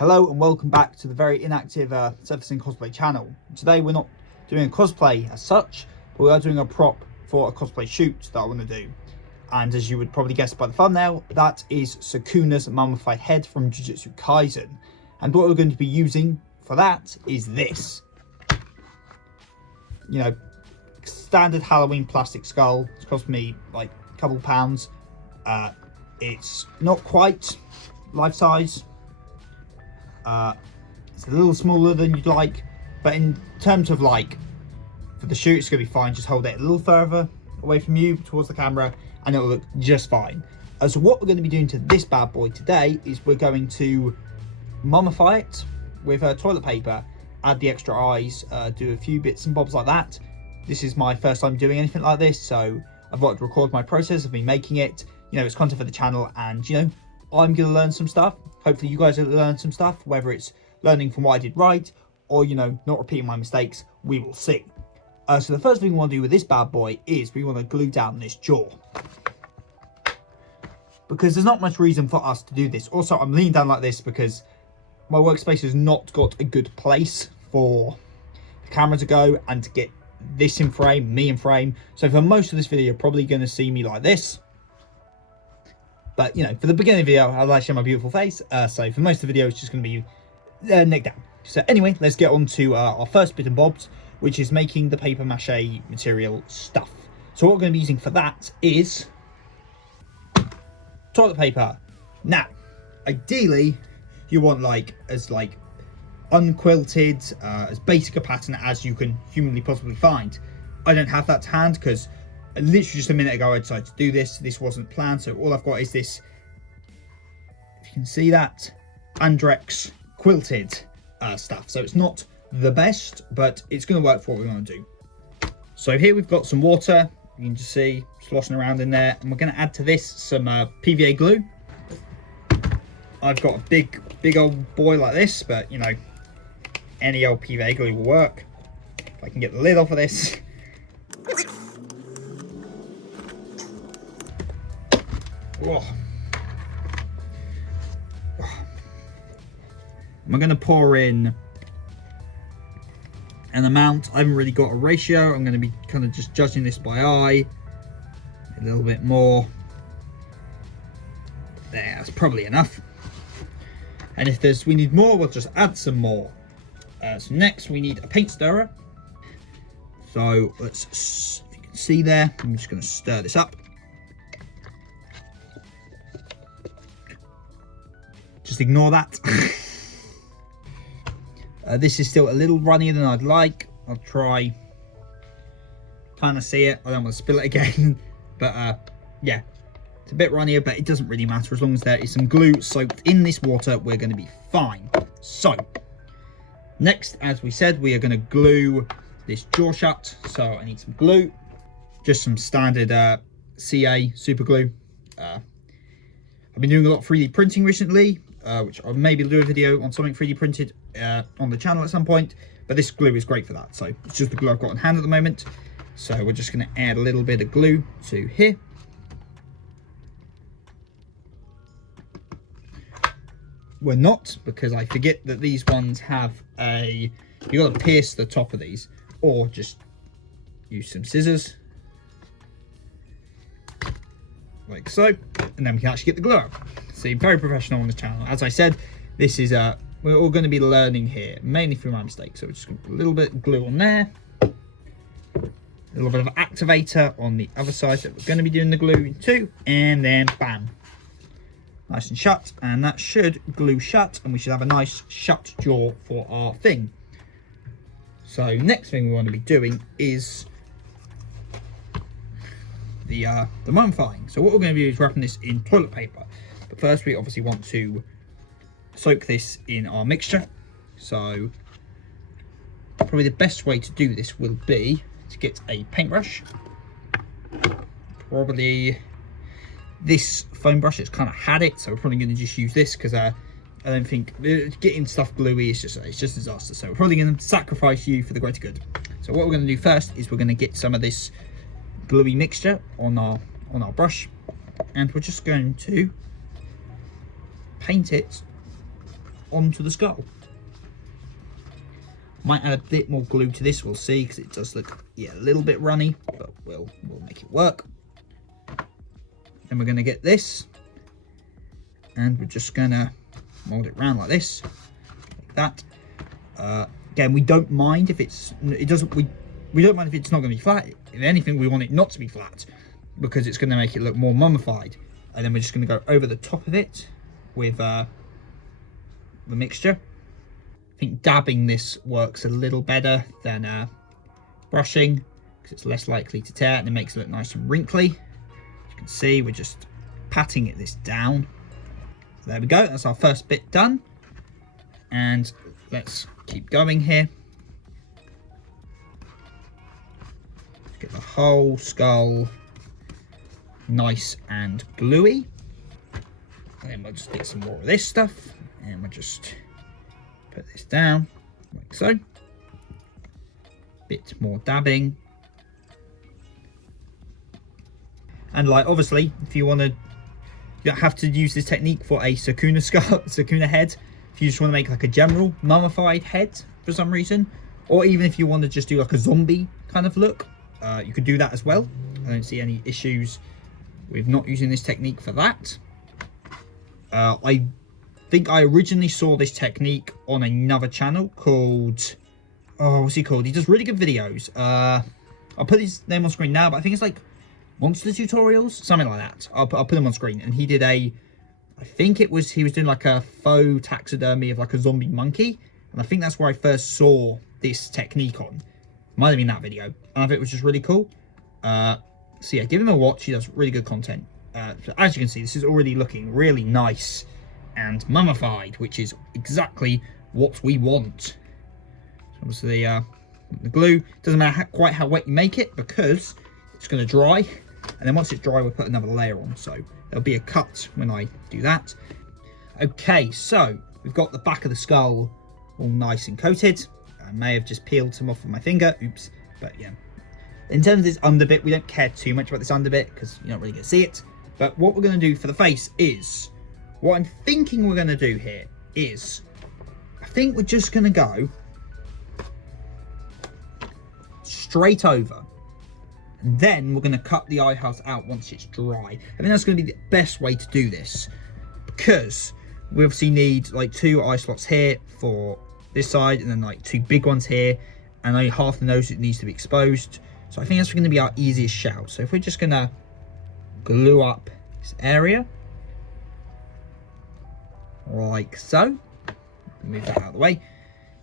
Hello and welcome back to the very inactive Seph Cosplay channel. Today we're not doing a cosplay as such, but we are doing a prop for a cosplay shoot that I want to do. And as you would probably guess by the thumbnail, that is Sukuna's mummified head from Jujutsu Kaisen. And what we're going to be using for that is this. You know, standard Halloween plastic skull. It's cost me like a couple pounds. It's not quite life size. It's a little smaller than you'd like, but in terms of like for the shoot, it's gonna be fine. Just hold it a little further away from you towards the camera and it'll look just fine. So what we're going to be doing to this bad boy today is we're going to mummify it with toilet paper, add the extra eyes, do a few bits and bobs like that. This is my first time doing anything like this, so I've got to record my process of me making it. You know, it's content for the channel, and you know, I'm gonna learn some stuff. Hopefully you guys will learn some stuff, whether it's learning from what I did right or, you know, not repeating my mistakes. We will see. So the first thing we want to do with this bad boy is we want to glue down this jaw, because there's not much reason for us to do this. Also, I'm leaning down like this because my workspace has not got a good place for the camera to go and to get this in frame, me in frame. So for most of this video, you're probably going to see me like this. But, you know, for the beginning of the video, I'd like to show my beautiful face. So for most of the video, it's just going to be neck down. So anyway, let's get on to our first bit and bobs, which is making the paper mache material stuff. So what we're going to be using for that is toilet paper. Now, ideally, you want as unquilted, as basic a pattern as you can humanly possibly find. I don't have that to hand because literally just a minute ago I decided to do this. This wasn't planned, so all I've got is this, if you can see that, Andrex quilted stuff. So it's not the best, but it's going to work for what we want to do. So here we've got some water, you can just see sloshing around in there, and we're going to add to this some PVA glue. I've got a big old boy like this, but you know, any old PVA glue will work. If I can get the lid off of this. Whoa. I'm going to pour in an amount. I haven't really got a ratio. I'm going to be kind of just judging this by eye. A little bit more. There, that's probably enough. And if we need more, we'll just add some more. So next we need a paint stirrer. So let's, if you can see there, I'm just going to stir this up. Just ignore that. This is still a little runnier than I'd like. I'll try. Kind of see it. I don't want to spill it again. But yeah, it's a bit runnier, but it doesn't really matter. As long as there is some glue soaked in this water, we're going to be fine. So next, as we said, we are going to glue this jaw shut. So I need some glue. Just some standard CA super glue. I've been doing a lot of 3D printing recently, which I'll maybe do a video on something 3D printed on the channel at some point, but this glue is great for that. So it's just the glue I've got on hand at the moment. So we're just going to add a little bit of glue to here. We're not, because I forget that these ones have you got to pierce the top of these, or just use some scissors like so, and then we can actually get the glue out. See, very professional on this channel. As I said, this is we're all going to be learning here, mainly through my mistakes. So we're just going to put a little bit of glue on there, a little bit of activator on the other side that we're going to be doing the glue into, and then bam, nice and shut. And that should glue shut, and we should have a nice shut jaw for our thing. So next thing we want to be doing is the mummifying. So what we're going to do is wrapping this in toilet paper. But first we obviously want to soak this in our mixture. So probably the best way to do this will be to get a paintbrush. Probably this foam brush, it's kind of had it, so we're probably going to just use this because I don't think getting stuff gluey is it's just a disaster. So we're probably going to sacrifice you for the greater good. So what we're going to do first is we're going to get some of this gluey mixture on our brush, and we're just going to paint it onto the skull. Might add a bit more glue to this, we'll see, because it does look, yeah, a little bit runny, but we'll make it work. Then we're going to get this, and we're just going to mold it around like this, like that. Again, we don't mind if we don't mind if it's not going to be flat. If anything, we want it not to be flat, because it's going to make it look more mummified. And then we're just going to go over the top of it with the mixture. I think dabbing this works a little better than brushing, because it's less likely to tear and it makes it look nice and wrinkly. As you can see, we're just patting this down. So there we go, that's our first bit done. And let's keep going here. Get the whole skull nice and gluey. And then we'll just get some more of this stuff, and we'll just put this down like so. Bit more dabbing. And like, obviously, if you want to, you don't have to use this technique for a Sukuna skull, Sukuna head. If you just want to make like a general mummified head for some reason, or even if you want to just do like a zombie kind of look, you could do that as well. I don't see any issues with not using this technique for that. I think I originally saw this technique on another channel called, oh, what's he called? He does really good videos. I'll put his name on screen now, but I think it's like Monster Tutorials, something like that. I'll put him on screen. And he did I think he was doing like a faux taxidermy of like a zombie monkey. And I think that's where I first saw this technique on. Might have been that video. And I thought it was just really cool. So yeah, give him a watch. He does really good content. So as you can see, this is already looking really nice and mummified, which is exactly what we want. So obviously, the glue, doesn't matter quite how wet you make it, because it's going to dry. And then once it's dry, we'll put another layer on. So there'll be a cut when I do that. Okay, so we've got the back of the skull all nice and coated. I may have just peeled some off with my finger. Oops. But yeah. In terms of this under bit, we don't care too much about this under bit because you're not really going to see it. But what we're going to do for the face is, what I'm thinking we're going to do here is, I think we're just going to go straight over. And then we're going to cut the eye house out once it's dry. I think that's going to be the best way to do this, because we obviously need like 2 eye slots here for this side, and then like 2 big ones here, and only half the nose needs to be exposed. So I think that's going to be our easiest shout. So if we're just going to glue up this area like so, move that out of the way,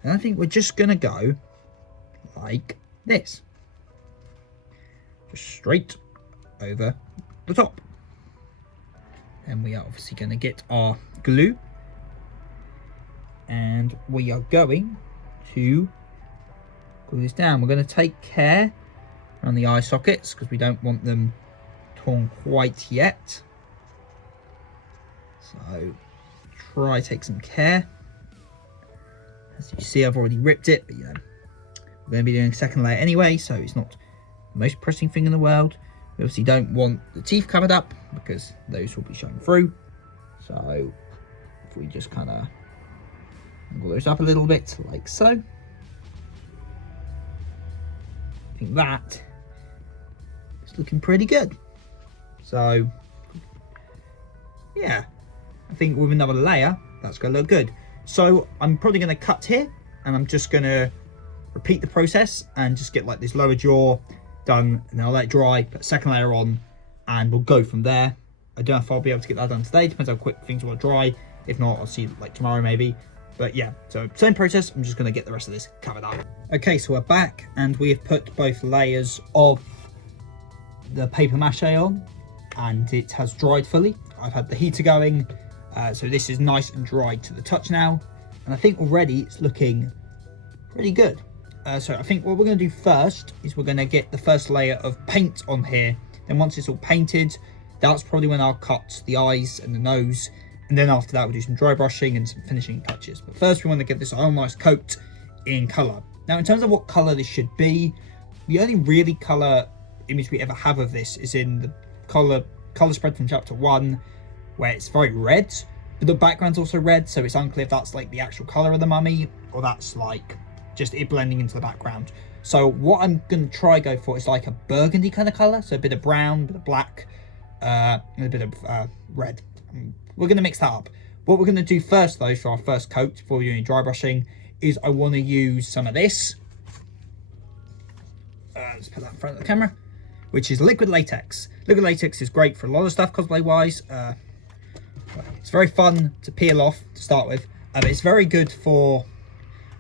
and I think we're just going to go like this, just straight over the top. And we are obviously going to get our glue, and we are going to glue this down. We're going to take care around the eye sockets because we don't want them torn quite yet. So try take some care. As you see, I've already ripped it, but you know, we're going to be doing a second layer anyway, so it's not the most pressing thing in the world. We obviously don't want the teeth covered up because those will be shown through. So if we just kind of angle those up a little bit like so, I think that is looking pretty good. So yeah, I think with another layer, that's going to look good. So I'm probably going to cut here, and I'm just going to repeat the process and just get like this lower jaw done, and then I'll let it dry, put a second layer on, and we'll go from there. I don't know if I'll be able to get that done today. Depends how quick things will dry. If not, I'll see like tomorrow maybe. But yeah, so same process. I'm just going to get the rest of this covered up. Okay, so we're back, and we have put both layers of the paper mache on, and it has dried fully. I've had the heater going, so this is nice and dried to the touch now, and I think already it's looking pretty good. So I think what we're going to do first is we're going to get the first layer of paint on here. Then once it's all painted, that's probably when I'll cut the eyes and the nose, and then after that we'll do some dry brushing and some finishing touches. But first we want to get this whole nice coat in colour. Now in terms of what colour this should be, the only really colour image we ever have of this is in the colour spread from chapter 1, where it's very red. But the background's also red, so it's unclear if that's like the actual color of the mummy or that's like just it blending into the background. So what I'm going to try go for is like a burgundy kind of color, so a bit of brown, a bit of black, and a bit of red. We're going to mix that up. What we're going to do first though for our first coat before we do any dry brushing is I want to use some of this. Let's put that in front of the camera, which is liquid latex. Liquid latex is great for a lot of stuff cosplay wise. It's very fun to peel off to start with, but it's very good for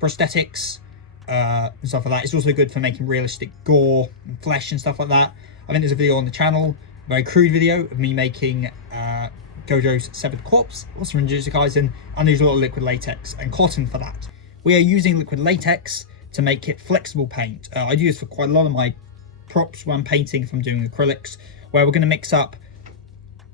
prosthetics and stuff like that. It's also good for making realistic gore and flesh and stuff like that. I think there's a video on the channel, a very crude video of me making Gojo's severed corpse, also in Jujutsu Kaisen, and I use a lot of liquid latex and cotton for that. We are using liquid latex to make it flexible paint. I do this for quite a lot of my props when I'm painting, if I'm doing acrylics, where we're going to mix up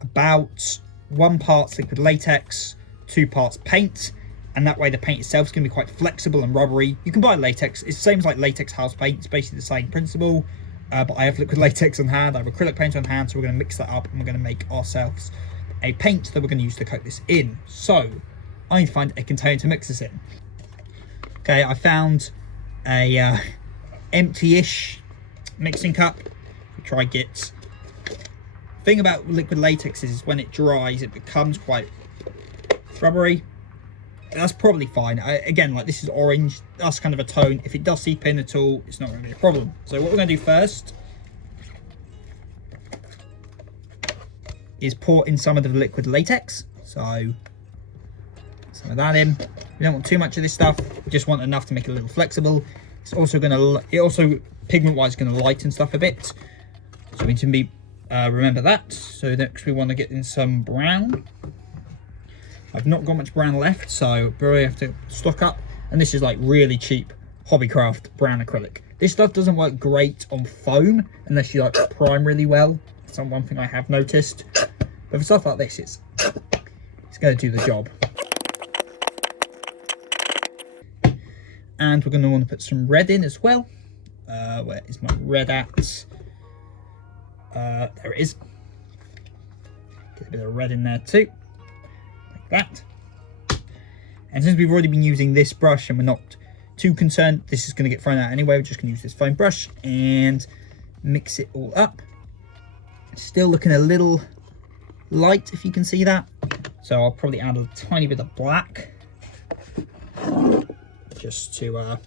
about 1 part liquid latex, 2 parts paint, and that way the paint itself is going to be quite flexible and rubbery. You can buy latex, it's the same as like latex house paint, it's basically the same principle, but I have liquid latex on hand, I have acrylic paint on hand, so we're going to mix that up and we're going to make ourselves a paint that we're going to use to coat this in. So I need to find a container to mix this in. Okay, I found a empty-ish mixing cup. We try get. The thing about liquid latex is when it dries, it becomes quite rubbery. That's probably fine. Again, like this is orange, that's kind of a tone. If it does seep in at all, it's not going to be a problem. So what we're going to do first is pour in some of the liquid latex. So some of that in. We don't want too much of this stuff. We just want enough to make it a little flexible. It's also going to, pigment wise, going to lighten stuff a bit. So we need to remember that. So next we want to get in some brown. I've not got much brown left, so probably have to stock up. And this is like really cheap Hobbycraft brown acrylic. This stuff doesn't work great on foam unless you like prime really well. That's one thing I have noticed. But for stuff like this, it's going to do the job. And we're going to want to put some red in as well. Where is my red at? There it is. Get a bit of red in there too. That. And since we've already been using this brush and we're not too concerned, this is going to get thrown out anyway. We're just going to use this foam brush and mix it all up. It's still looking a little light, if you can see that. So I'll probably add a tiny bit of black just to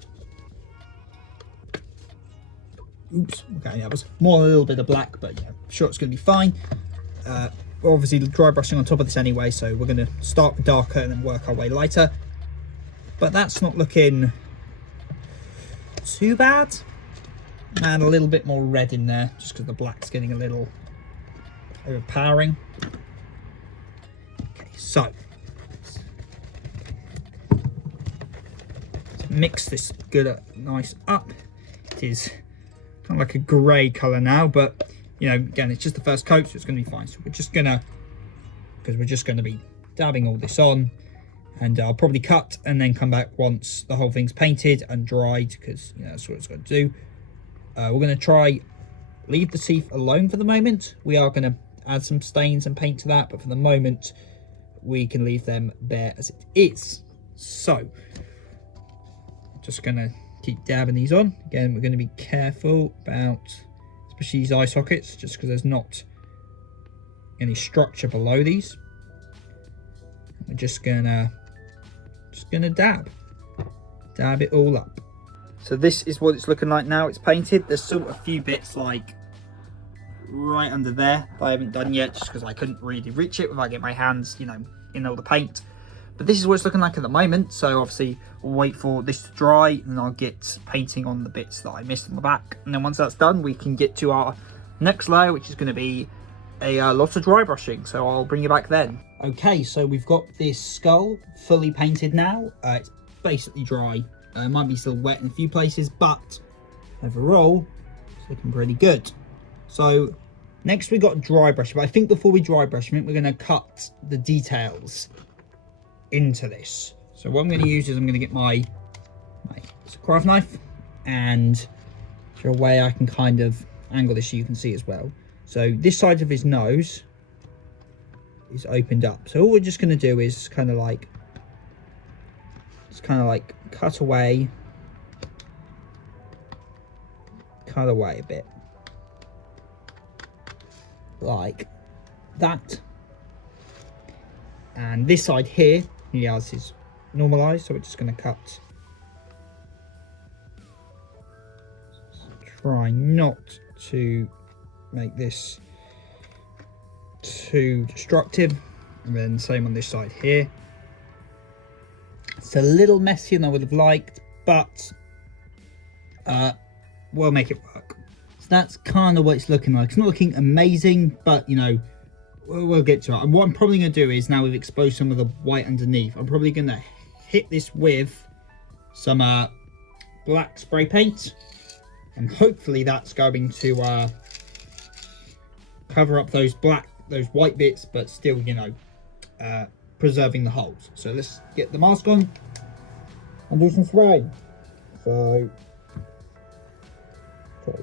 oops, okay, that was more a little bit of black, but yeah, I'm sure it's going to be fine. We're obviously dry brushing on top of this anyway, so we're going to start with darker and then work our way lighter. But that's not looking too bad. Add a little bit more red in there, just because the black's getting a little overpowering. Okay, so let's mix this good, nice up. It is kind of like a grey colour now, but you know, again, it's just the first coat, so it's going to be fine. So we're just gonna, because we're just going to be dabbing all this on, and I'll probably cut and then come back once the whole thing's painted and dried, because you know, that's what it's going to do. We're going to try leave the teeth alone for the moment. We are going to add some stains and paint to that, but for the moment we can leave them bare as it is. So just going to keep dabbing these on. Again, we're going to be careful about especially these eye sockets, just because there's not any structure below these. We're just gonna dab it all up. So this is what it's looking like now. It's painted. There's still a few bits like right under there that I haven't done yet, just because I couldn't really reach it without getting my hands, you know, in all the paint. But this is what it's looking like at the moment. So obviously we'll wait for this to dry and then I'll get painting on the bits that I missed on the back. And then once that's done, we can get to our next layer, which is going to be a lot of dry brushing. So I'll bring you back then. Okay, so we've got this skull fully painted now. It's basically dry. It might be still wet in a few places, but overall, it's looking pretty good. So next we got dry brush. But I think before we dry brush, I think we're going to cut the details into this. So what I'm going to use is I'm going to get my craft knife, and is there a way I can kind of angle this so you can see as well. So this side of his nose, is opened up. So all we're just going to do is kind of like cut away a bit like that. And this side here, this is normalized, so we're just going to cut. Try not to make this too destructive. And then same on this side here. It's a little messier than I would have liked, but we'll make it work. So that's kind of what it's looking like. It's not looking amazing, but we'll get to it. And what I'm probably going to do is, now we've exposed some of the white underneath, I'm probably going to hit this with some black spray paint, and hopefully that's going to cover up those white bits, but still, preserving the holes. So let's get the mask on and do some spraying. So okay.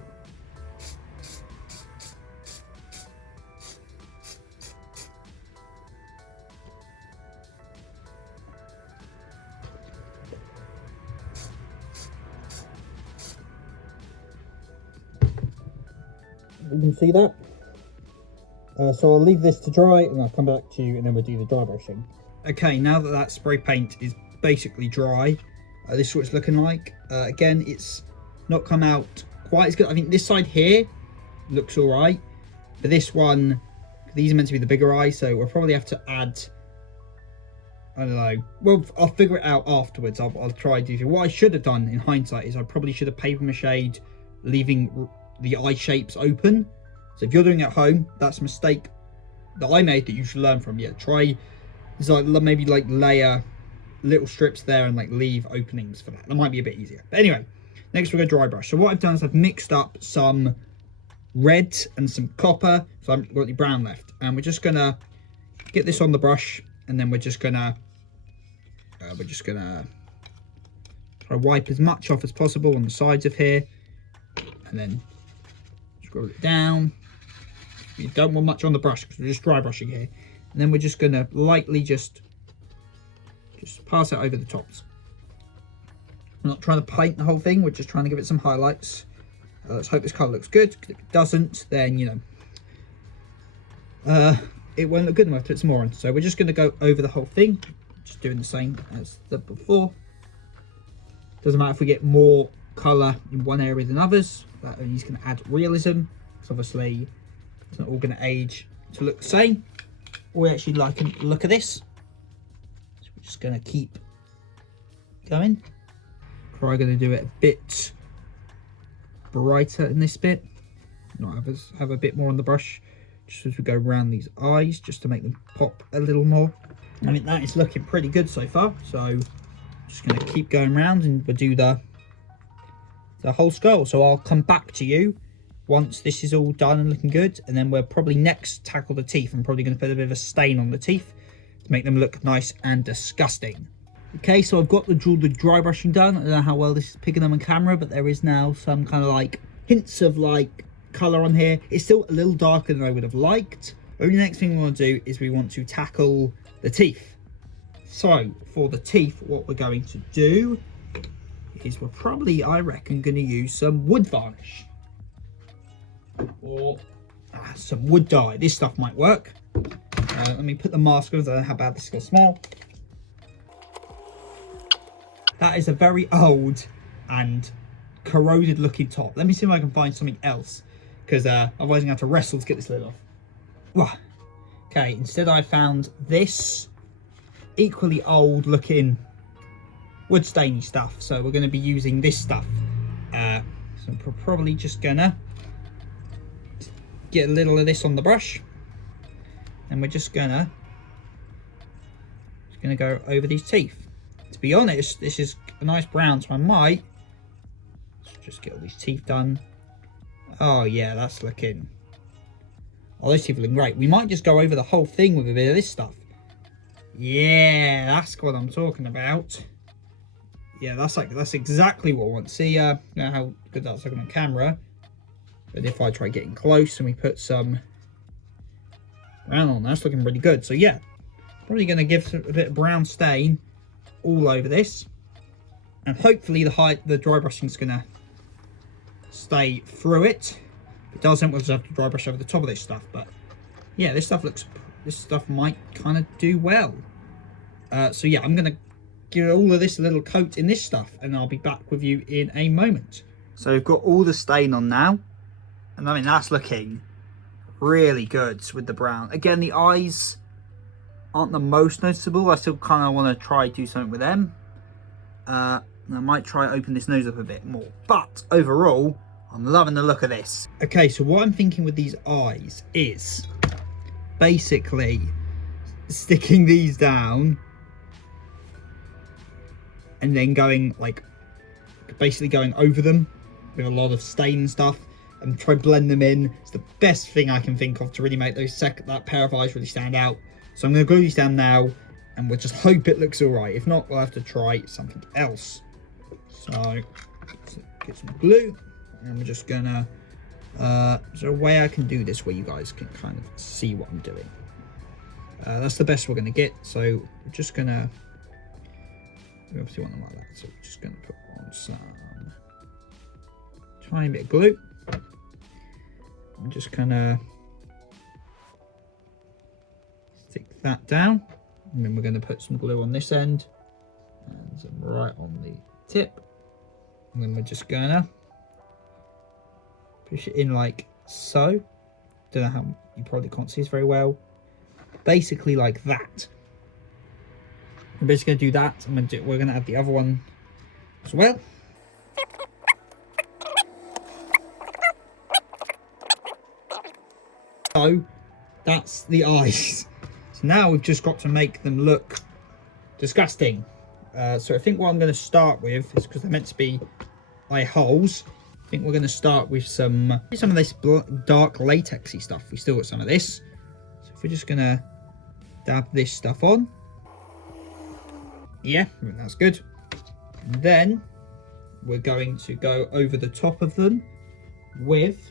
You can see that. So I'll leave this to dry and I'll come back to you, and then we'll do the dry brushing. Okay, now that that spray paint is basically dry, this is what it's looking like. Again, it's not come out quite as good. I think this side here looks all right, but this one, these are meant to be the bigger eyes, so we'll probably have to add, I don't know. Well, I'll figure it out afterwards. I'll try to do. What I should have done in hindsight is I probably should have paper machéd, leaving the eye shapes open. So if you're doing it at home, that's a mistake that I made that you should learn from. Try, maybe layer little strips there and leave openings for that. That might be a bit easier. But anyway, next we're going to dry brush. So what I've done is I've mixed up some red and some copper. So I've got the brown left, and we're just going to get this on the brush, and then we're just going to try wipe as much off as possible on the sides of here, and then scroll it down. You don't want much on the brush because we're just dry brushing here, and then we're just going to lightly just pass it over the tops. We're not trying to paint the whole thing, we're just trying to give it some highlights. Let's hope this colour looks good, because if it doesn't, then it won't look good enough to put some more on. So we're just going to go over the whole thing, just doing the same as the before. Doesn't matter if we get more colour in one area than others, that only is going to add realism, because obviously it's not all going to age to look the same. We actually like the look of this, so we're just going to keep going. Probably going to do it a bit brighter in this bit, not have a bit more on the brush, just as we go around these eyes, just to make them pop a little more. I mean, that is looking pretty good so far, so just going to keep going around, and we'll do the whole skull. So I'll come back to you once this is all done and looking good, and then we'll probably next tackle the teeth. I'm probably going to put a bit of a stain on the teeth to make them look nice and disgusting. Okay, so I've got the dry brushing done. I don't know how well this is picking up on camera, but there is now some kind of hints of colour on here. It's still a little darker than I would have liked. Only next thing we want to do is we want to tackle the teeth. So for the teeth, what we're going to do is we're probably, I reckon, going to use some wood varnish or some wood dye. This stuff might work. Let me put the mask on, I don't know how bad this is going to smell. That is a very old and corroded looking top. Let me see if I can find something else, because otherwise I'm going to have to wrestle to get this lid off. Okay, instead I found this equally old looking wood stainy stuff, so we're going to be using this stuff. So I'm probably just gonna get a little of this on the brush, and we're just gonna go over these teeth. To be honest, this is a nice brown, so I might just get all these teeth done. Oh yeah, that's looking, those teeth are looking great. We might just go over the whole thing with a bit of this stuff. Yeah, that's what I'm talking about. Yeah, that's exactly what I want. See, you know how good that's looking on camera. But if I try getting close and we put some brown on. That's looking really good. So yeah, probably going to give a bit of brown stain all over this, and hopefully the dry brushing is going to stay through it. If it doesn't, we'll just have to dry brush over the top of this stuff. But yeah, this stuff might kind of do well. So yeah, I'm going to give all of this a little coat in this stuff, and I'll be back with you in a moment. So we've got all the stain on now, and I mean that's looking really good with the brown. Again, the eyes aren't the most noticeable. I still kind of want to try do something with them. And I might try open this nose up a bit more, but overall I'm loving the look of this. Okay, so what I'm thinking with these eyes is basically sticking these down and then going like basically going over them with a lot of stain and stuff and try blend them in. It's the best thing I can think of to really make that pair of eyes really stand out. So I'm going to glue these down now, and we'll just hope it looks all right. If not, we'll have to try something else. So let's get some glue, and we're just gonna is there a way I can do this where you guys can kind of see what I'm doing? That's the best we're gonna get. So we're just gonna, we obviously want them like that, so we're just gonna put on some tiny bit of glue. I'm just gonna stick that down, and then we're going to put some glue on this end and some right on the tip, and then we're just gonna push it in like so. Don't know how, you probably can't see this very well. Basically like that. I'm just going to do that. We're going to add the other one as well. So that's the eyes. So now we've just got to make them look disgusting. So I think what I'm going to start with is, because they're meant to be eye holes, I think we're going to start with some of this dark latexy stuff. We still got some of this. So if we're just going to dab this stuff on. Yeah, that's good. And then we're going to go over the top of them with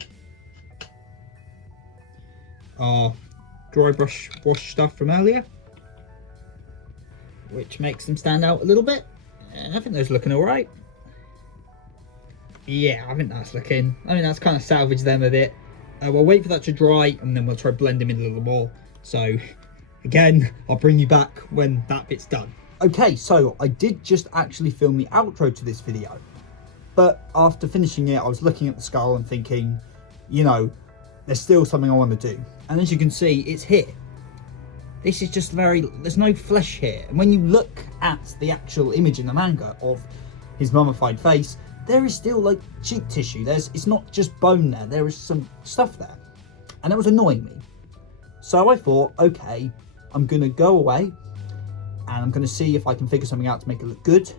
our dry brush wash stuff from earlier, which makes them stand out a little bit. And I think those are looking all right. Yeah, I think that's looking, I mean, that's kind of salvaged them a bit. We'll wait for that to dry, and then we'll try blend them in a little more. So again, I'll bring you back when that bit's done. Okay, so I did just actually film the outro to this video, but after finishing it, I was looking at the skull and thinking, you know, there's still something I want to do. And as you can see, it's here. This is just there's no flesh here. And when you look at the actual image in the manga of his mummified face, there is still like cheek tissue. It's not just bone there. There is some stuff there. And that was annoying me. So I thought, okay, I'm going to go away and I'm going to see if I can figure something out to make it look good.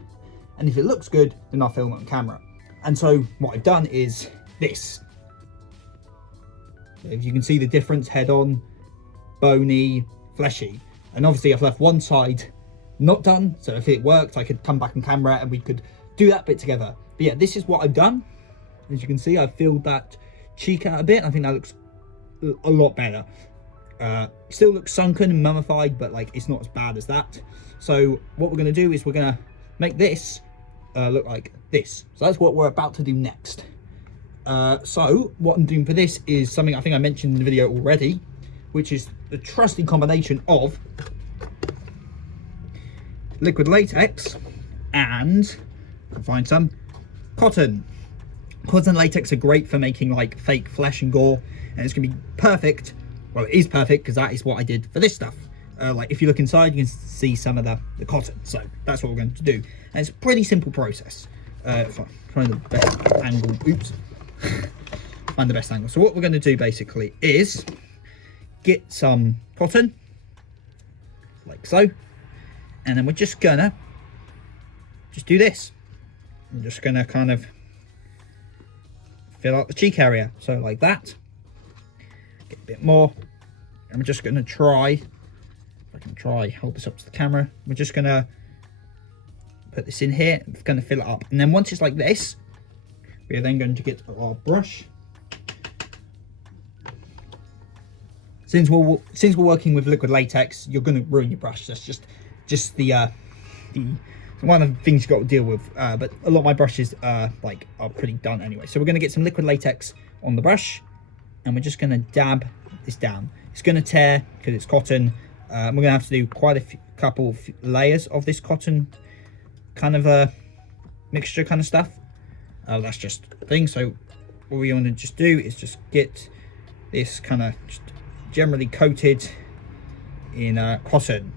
And if it looks good, then I'll film it on camera. And so what I've done is this. If you can see the difference, head on, bony, fleshy. And obviously I've left one side not done, so if it worked I could come back on camera and we could do that bit together. But yeah, this is what I've done. As you can see, I've filled that cheek out a bit. I think that looks a lot better. Still looks sunken and mummified, but like it's not as bad as that. So what we're going to do is we're going to make this look like this. So that's what we're about to do next. So what I'm doing for this is something I think I mentioned in the video already, which is the trusting combination of liquid latex and, I'll find some, cotton. Cotton and latex are great for making like fake flesh and gore, and it's gonna be perfect. Well, it is perfect because that is what I did for this stuff. Like if you look inside, you can see some of the cotton. So that's what we're going to do, and it's a pretty simple process. Find the best angle. Oops. Find the best angle. So what we're going to do basically is get some cotton, like so, and then we're just gonna do this. I'm just gonna kind of fill out the cheek area, so like that. Get a bit more, and we're just gonna try, if I can try hold this up to the camera, we're just gonna put this in here, I'm gonna fill it up, and then once it's like this, we are then going to get our brush, since we're working with liquid latex, you're going to ruin your brush. That's just the one of the things you've got to deal with. But a lot of my brushes are pretty done anyway. So we're going to get some liquid latex on the brush, and we're just going to dab this down. It's going to tear because it's cotton. We're going to have to do quite a couple of layers of this cotton kind of a mixture kind of stuff. That's just the thing. So what we want to just do is just get this kind of just generally coated in cotton,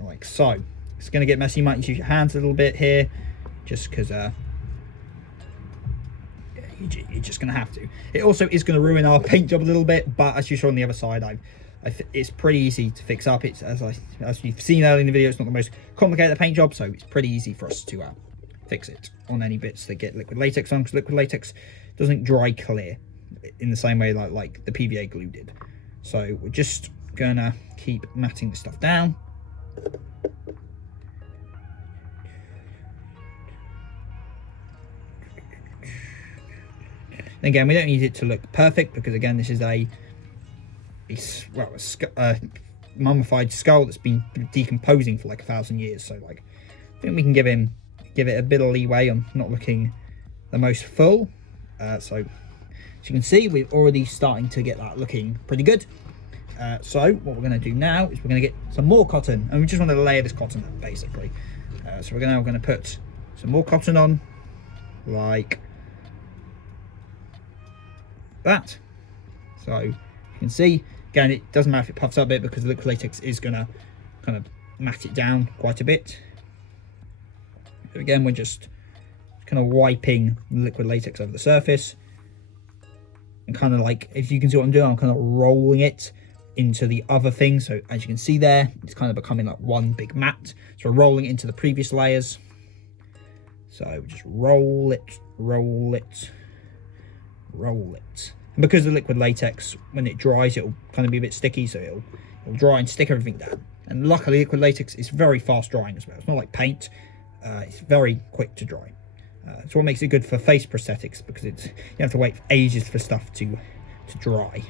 like so. It's going to get messy. You might use your hands a little bit here, just because you're just going to have to. It also is going to ruin our paint job a little bit, but as you saw on the other side, it's pretty easy to fix up. It's as you've seen earlier in the video, it's not the most complicated paint job, so it's pretty easy for us to fix it on any bits that get liquid latex on, because liquid latex doesn't dry clear in the same way like the PVA glue did. So we're just gonna keep matting this stuff down. Again, we don't need it to look perfect, because again, this is a mummified skull that's been decomposing for like 1,000 years. So like, I think we can give it a bit of leeway on not looking the most full. So as you can see, we're already starting to get that looking pretty good. So what we're going to do now is we're going to get some more cotton, and we just want to layer this cotton up basically. So we're going to put some more cotton on, like that. So you can see, again, it doesn't matter if it puffs up a bit, because the liquid latex is going to kind of mat it down quite a bit. So again, we're just kind of wiping the liquid latex over the surface, and kind of like, if you can see what I'm doing, I'm kind of rolling it into the other thing. So as you can see there, it's kind of becoming like one big mat. So we're rolling it into the previous layers. So just roll it, roll it, roll it. And because the liquid latex, when it dries, it'll kind of be a bit sticky, so it'll dry and stick everything down. And luckily, liquid latex is very fast drying as well. It's not like paint. It's very quick to dry. It's what makes it good for face prosthetics, because you have to wait ages for stuff to dry.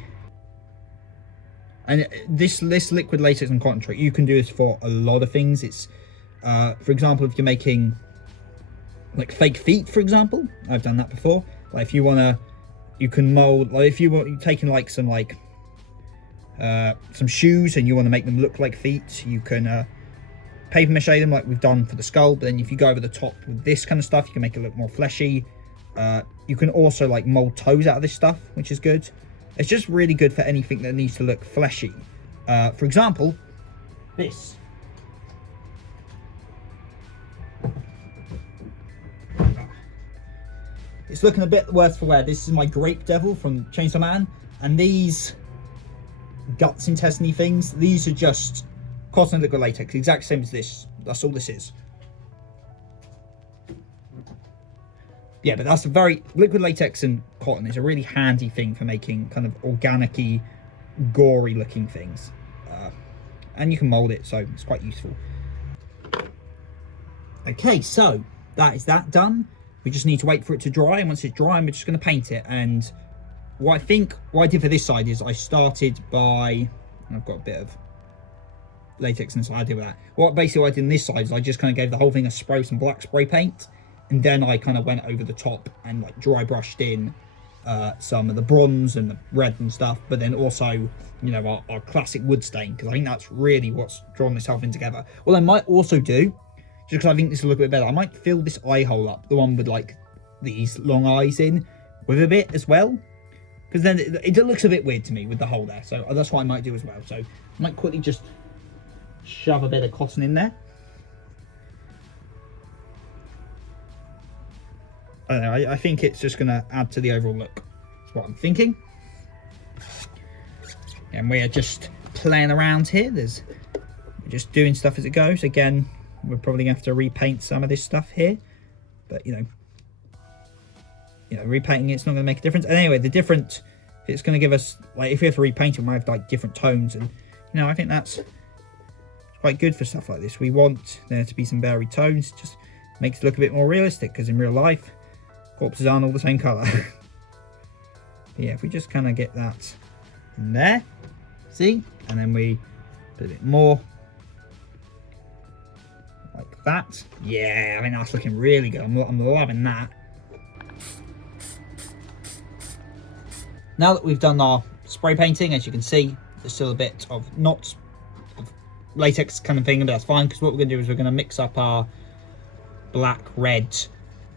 And this liquid latex and cotton trick, you can do this for a lot of things. It's for example, if you're making like fake feet, for example, I've done that before. Like if you want to, you can mold, like if you're taking like some shoes and you want to make them look like feet, you can paper mache them like we've done for the skull. But then if you go over the top with this kind of stuff, you can make it look more fleshy. You can also like mold toes out of this stuff, which is good. It's just really good for anything that needs to look fleshy. For example, this. It's looking a bit worse for wear. This is my Grape Devil from Chainsaw Man. And these guts intestine things, these are just cotton and liquid latex, exact same as this. That's all this is. Yeah, but that's a very, liquid latex and cotton is a really handy thing for making kind of organic-y, gory looking things. And you can mold it, so it's quite useful. Okay, so that is that done. We just need to wait for it to dry, and once it's dry, we're just going to paint it. And what I did for this side is I started by, I've got a bit of latex inside, I did with that. Basically what I did on this side is I just kind of gave the whole thing some black spray paint, and then I kind of went over the top and like dry brushed in some of the bronze and the red and stuff, but then also, you know, our classic wood stain, because I think that's really what's drawn this whole thing together. What I might also do, just because I think this will look a bit better, I might fill this eye hole up, the one with like these long eyes in, with a bit as well, because then it looks a bit weird to me with the hole there. So that's what I might do as well. So I might quickly just shove a bit of cotton in there. I don't know, I think it's just going to add to the overall look. That's what I'm thinking. And we are just playing around here. We're just doing stuff as it goes. Again, we're probably going to have to repaint some of this stuff here. But, you know, repainting it's not going to make a difference. And anyway, it's going to give us, like, if we have to repaint it, we might have, like, different tones. And, you know, I think that's quite good for stuff like this. We want there to be some varied tones. It just makes it look a bit more realistic, because in real life, corpses aren't all the same colour. Yeah, if we just kind of get that in there, see, and then we put a bit more like that. Yeah, I mean, that's looking really good. I'm loving that. Now that we've done our spray painting, as you can see, there's still a bit of not of latex kind of thing, but that's fine, because what we're going to do is we're going to mix up our black, red,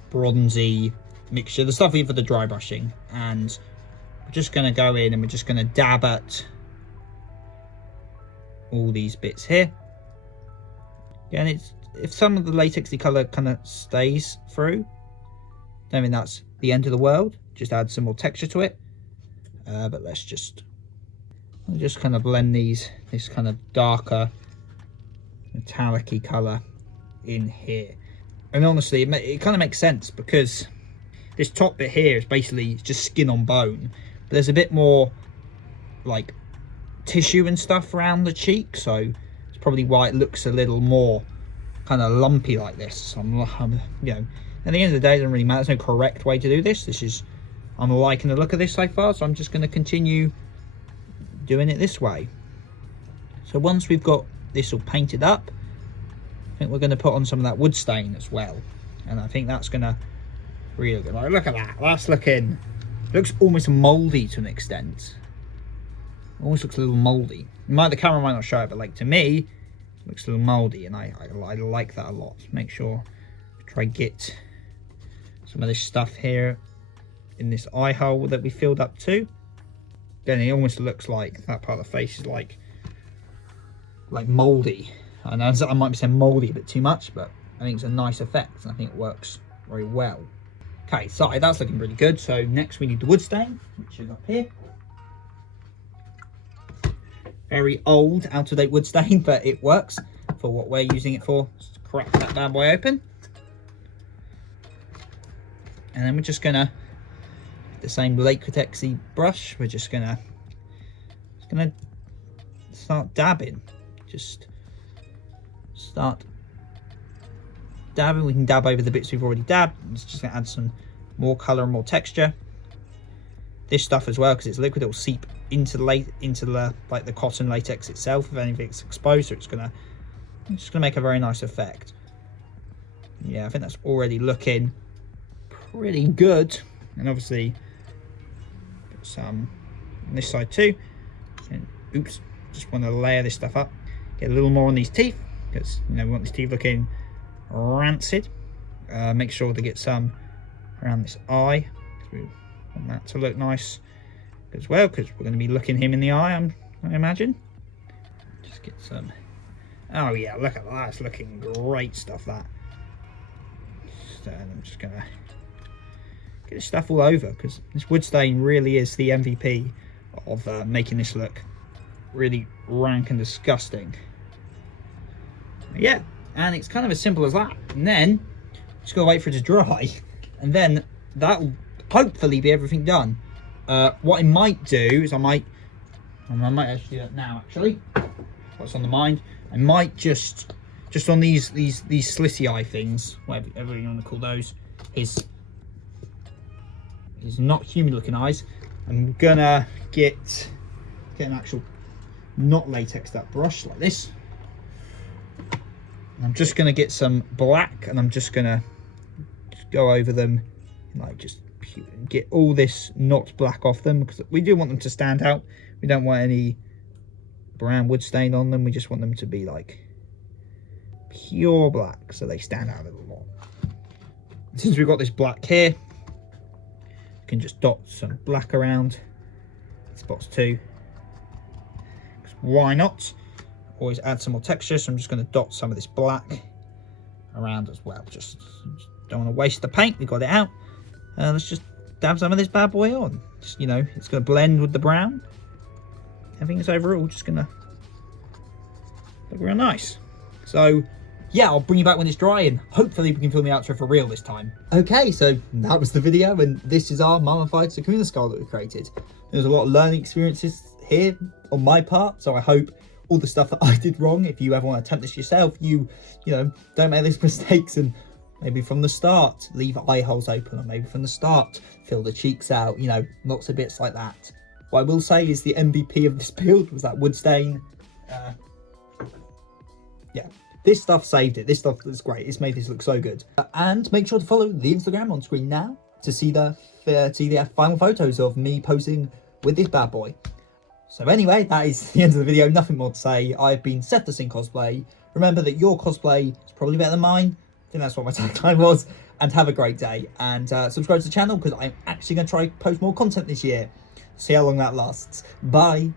bronzy mixture, the stuff we have for the dry brushing, and we're just going to go in and we're just going to dab at all these bits here. Yeah, and it's, if some of the latexy colour kind of stays through, don't think that's the end of the world. Just add some more texture to it. But let's just kind of blend this kind of darker metallic-y colour in here. And honestly, it kind of makes sense, because this top bit here is basically just skin on bone, but there's a bit more like tissue and stuff around the cheek, so it's probably why it looks a little more kind of lumpy like this. So I'm you know, at the end of the day, it doesn't really matter. There's no correct way to do this. I'm liking the look of this so far, so I'm just going to continue doing it this way. So once we've got this all painted up, I think we're going to put on some of that wood stain as well, and I think that's going to really good. Like, look at that. That's looking, looks almost mouldy to an extent. Almost looks a little mouldy. The camera might not show it, but like to me, it looks a little mouldy, and I like that a lot. Make sure try get some of this stuff here in this eye hole that we filled up too. Then it almost looks like that part of the face is like mouldy. I know I might be saying mouldy a bit too much, but I think it's a nice effect, and I think it works very well. Okay, so that's looking really good. So next we need the wood stain, which is up here. Very old, out-of-date wood stain, but it works for what we're using it for. Just crack that bad boy open. And then we're just gonna, the same latexy brush, we're just gonna start dabbing. Just start dabbing. We can dab over the bits we've already dabbed. It's just gonna add some more color and more texture. This stuff as well, because it's liquid, it will seep into the like the cotton latex itself if anything's exposed. So it's just gonna make a very nice effect. Yeah, I think that's already looking pretty good. And obviously put some on this side too. And oops, just want to layer this stuff up, get a little more on these teeth, because you know we want these teeth looking rancid. Make sure to get some around this eye, because we want that to look nice as well, because we're going to be looking him in the eye, I imagine. Just get some. Oh yeah, look at that, it's looking great stuff, that. So I'm just gonna get this stuff all over, because this wood stain really is the MVP of making this look really rank and disgusting. Yeah, and it's kind of as simple as that. And then just gotta wait for it to dry, and then that'll hopefully be everything done. What I might do is I might actually do that now. Actually, what's on the mind? I might just on these slitty eye things, whatever you want to call those, his not human looking eyes. I'm gonna get an actual not latexed up brush like this. And I'm just gonna get some black, and I'm just gonna go over them, like just get all this not black off them, because we do want them to stand out. We don't want any brown wood stain on them. We just want them to be like pure black, so they stand out a little more. Since we've got this black here, you can just dot some black around spots too, because why not? Always add some more texture. So I'm just going to dot some of this black around as well. Just don't want to waste the paint. We got it out. Let's just dab some of this bad boy on. Just, you know, it's going to blend with the brown. I think it's overall just going to look real nice. So yeah, I'll bring you back when it's dry, and hopefully we can film the outro for real this time. Okay, so that was the video, and this is our mummified Sukuna skull that we created. There's a lot of learning experiences here on my part, so I hope all the stuff that I did wrong, if you ever want to attempt this yourself, you know, don't make these mistakes and Maybe from the start, leave eye holes open, or maybe from the start, fill the cheeks out, you know, lots of bits like that. What I will say is the MVP of this build was that wood stain. Yeah, this stuff saved it. This stuff is great. It's made this look so good. And make sure to follow the Instagram on screen now to see the final photos of me posing with this bad boy. So anyway, that is the end of the video. Nothing more to say. I've been Seph the Cosplay. Remember that your cosplay is probably better than mine. I think that's what my tagline was. And have a great day. And subscribe to the channel because I'm actually going to try post more content this year. See how long that lasts. Bye.